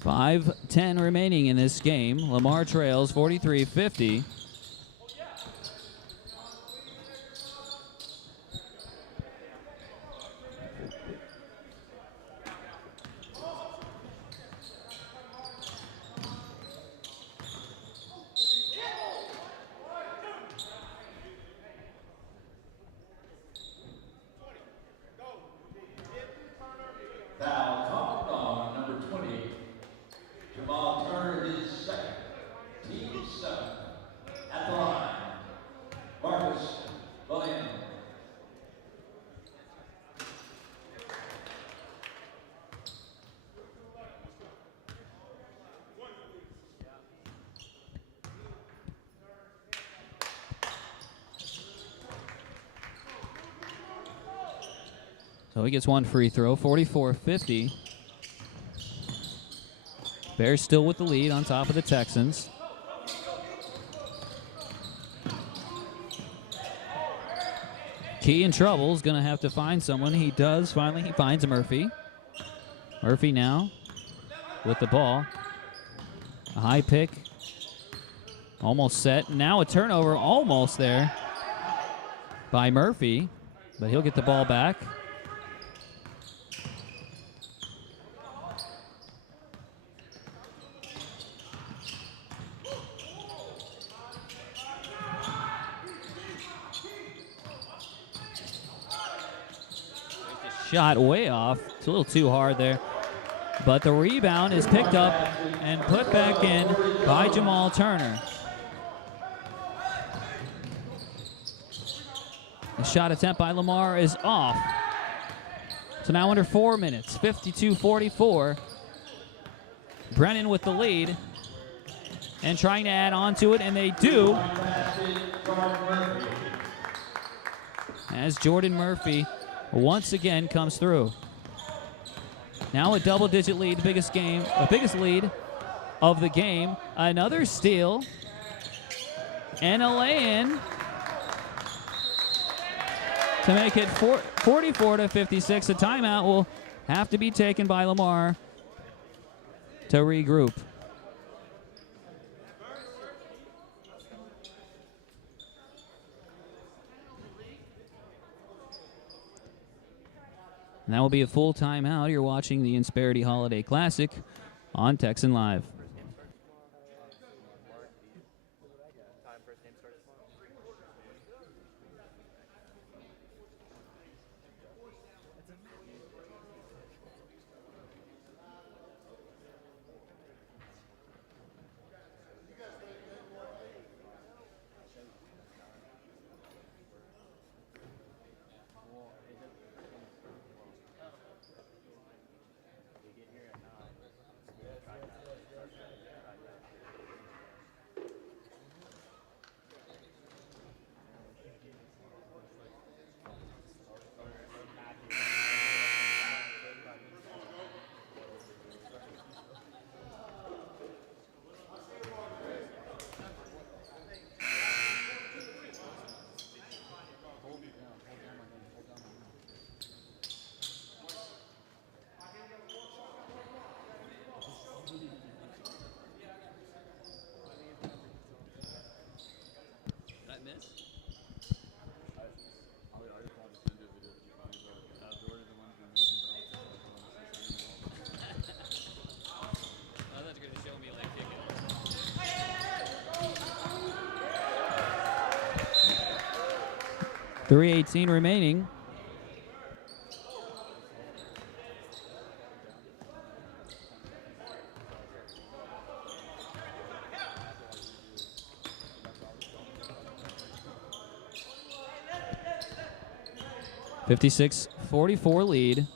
5:10 remaining in this game. Lamar trails 43-50. Foul called on number 20. Jamal Turner, his second, team 7. So he gets one free throw, 44-50. Bears still with the lead on top of the Texans. Key in trouble is going to have to find someone. He does. Finally, he finds Murphy. Murphy now with the ball. A high pick. Almost set. Now a turnover almost there by Murphy, but he'll get the ball back. Shot way off. It's a little too hard there. But the rebound is picked up and put back in by Jamal Turner. The shot attempt by Lamar is off. So now under 4 minutes, 52-44. Brennan with the lead and trying to add on to it, and they do. As Jordan Murphy once again comes through. Now a double-digit lead, biggest lead of the game. Another steal and a lay-in to make it 44-56. A timeout will have to be taken by Lamar to regroup. And that will be a full timeout. You're watching the Insperity Holiday Classic on Texan Live. .318 remaining. .56-44 lead.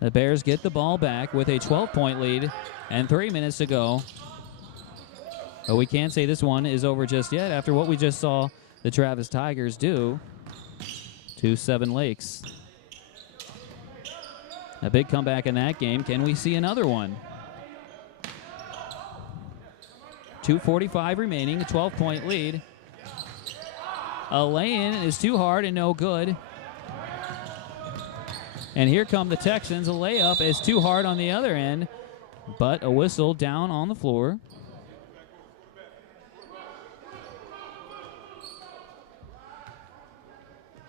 The Bears get the ball back with a 12-point lead and 3 minutes to go. But we can't say this one is over just yet after what we just saw the Travis Tigers do to Seven Lakes. A big comeback in that game. Can we see another one? 2:45 remaining, a 12-point lead. A lay-in is too hard and no good. And here come the Texans. A layup is too hard on the other end, but a whistle down on the floor.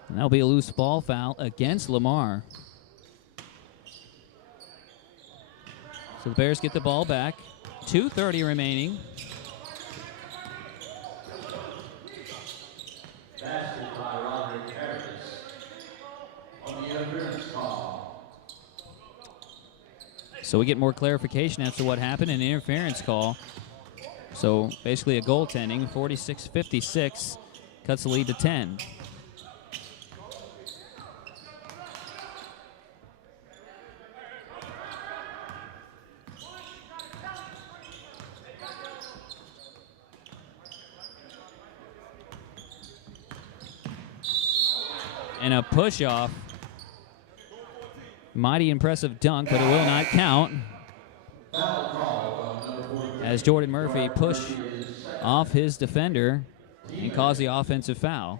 And that'll be a loose ball foul against Lamar. So the Bears get the ball back. 2:30 remaining. Basket by Roderick Harris on the interference call. So we get more clarification as to what happened, an interference call. So basically a goaltending, 46-56, cuts the lead to 10. And a push-off Mighty impressive dunk, but it will not count Foul call on number 43. as Jordan Murphy pushed off his defender and caused the offensive foul.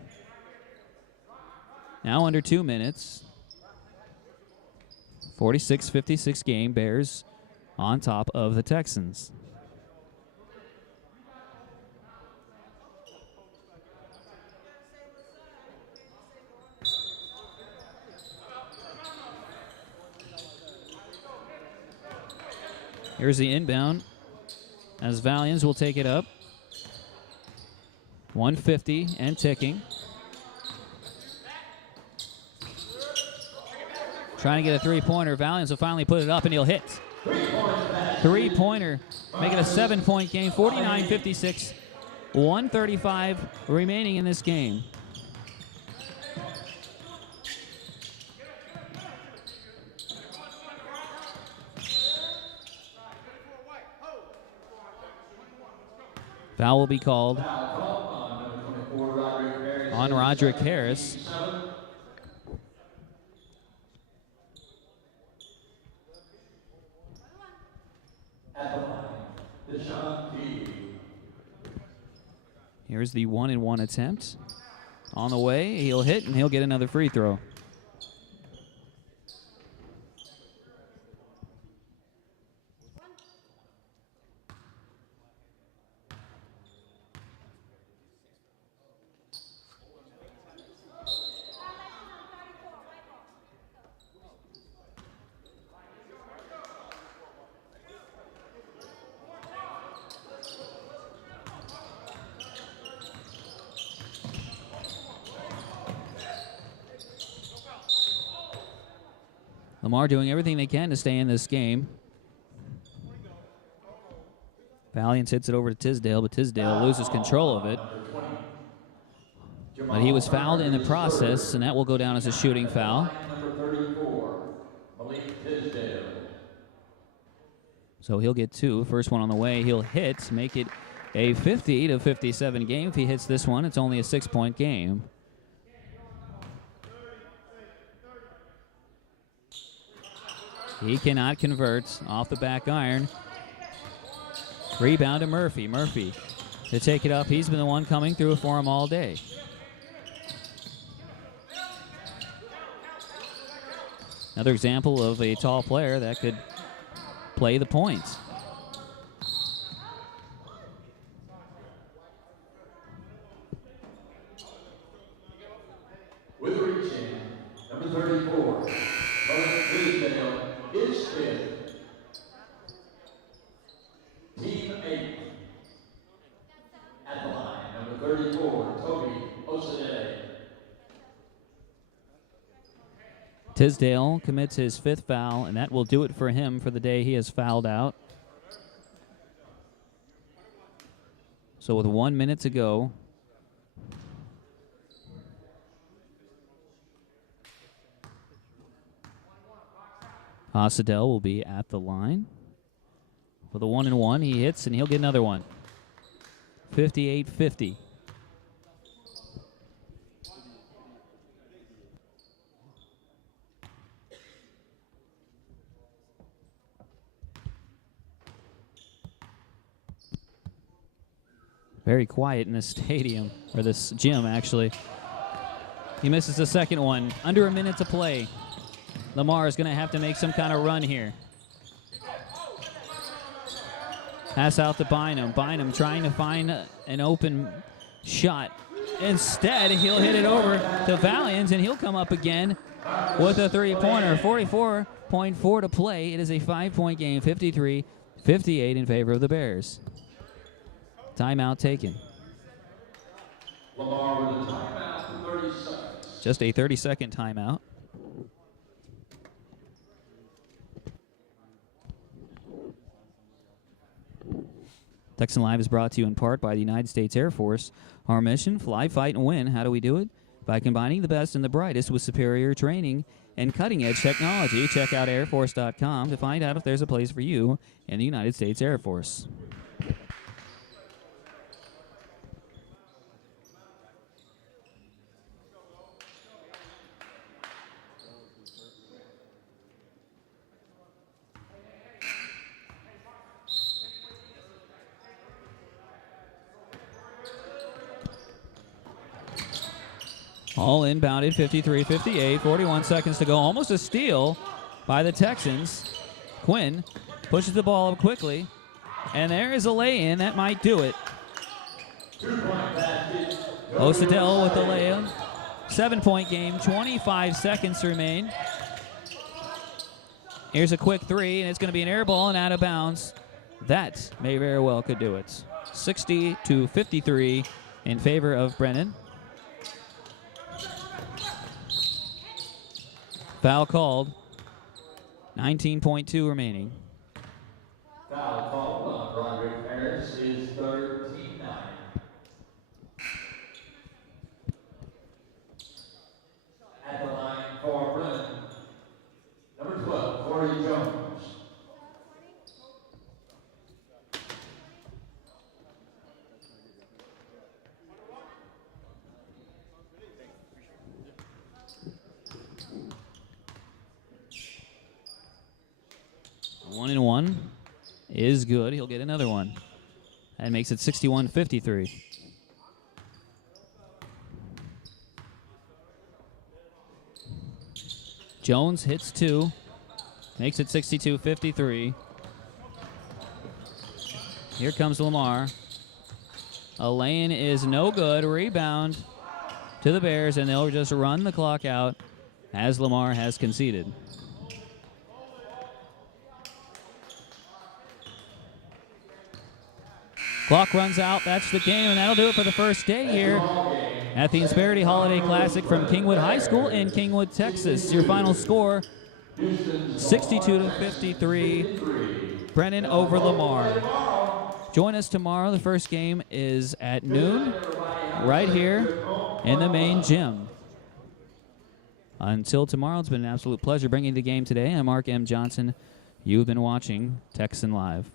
Now under 2 minutes. 46-56 game. Bears on top of the Texans. Here's the inbound as Valiants will take it up. 150 and ticking. Trying to get a three-pointer. Valiants will finally put it up, and he'll hit. Three-pointer. Make it a 7-point game. 49-56. 1:35 remaining in this game. Foul will be called on Roderick Harris. Here's the 1-and-1 attempt. On the way, he'll hit, and he'll get another free throw. Lamar doing everything they can to stay in this game. Valiants hits it over to Tisdale, but Tisdale loses control of it. But he was fouled in the process, and that will go down as a shooting foul. So he'll get two. First one on the way, he'll hit, make it a 50-57 game. If he hits this one, it's only a 6-point game. He cannot convert off the back iron. Rebound to Murphy. Murphy to take it up. He's been the one coming through for him all day. Another example of a tall player that could play the points. With the reach in, number 34, Tisdale is fifth. Team 8. At the line, number 34, Toby Osadele. Tisdale commits his fifth foul, and that will do it for him for the day. He has fouled out. So with 1 minute to go, Osadele will be at the line. With a 1-and-1, he hits, and he'll get another one. 58-50. Very quiet in this stadium, or this gym, actually. He misses the second one. Under a minute to play. Lamar is going to have to make some kind of run here. Pass out to Bynum. Bynum trying to find an open shot. Instead, he'll hit it over to Valiant, and he'll come up again with a three-pointer. 44.4 to play. It is a 5-point game, 53-58 in favor of the Bears. Timeout taken. Lamar with a timeout for 30 seconds. Just a 30-second timeout. Texan Live is brought to you in part by the United States Air Force. Our mission, fly, fight, and win. How do we do it? By combining the best and the brightest with superior training and cutting-edge technology. Check out airforce.com to find out if there's a place for you in the United States Air Force. All inbounded, 53-58, 41 seconds to go. Almost a steal by the Texans. Quinn pushes the ball up quickly, and there is a lay-in. That might do it. Osadell with the layup. 7-point game, 25 seconds to remain. Here's a quick three, and it's going to be an air ball and out of bounds. That may very well could do it. 60-53 in favor of Brennan. Foul called. 19.2 remaining. Foul called on Roderick Harris is 13-9. At the line for Brennan, number 12, Corey Jones. One and one is good. He'll get another one. That makes it 61-53. Jones hits two. Makes it 62-53. Here comes Lamar. A lane is no good. Rebound to the Bears, and they'll just run the clock out as Lamar has conceded. Clock runs out. That's the game, and that'll do it for the first day here at the Insperity Holiday Classic from Kingwood High School in Kingwood, Texas. Your final score, 62-53, Brennan over Lamar. Join us tomorrow. The first game is at noon right here in the main gym. Until tomorrow, it's been an absolute pleasure bringing the game today. I'm Mark M. Johnson. You've been watching Texan Live.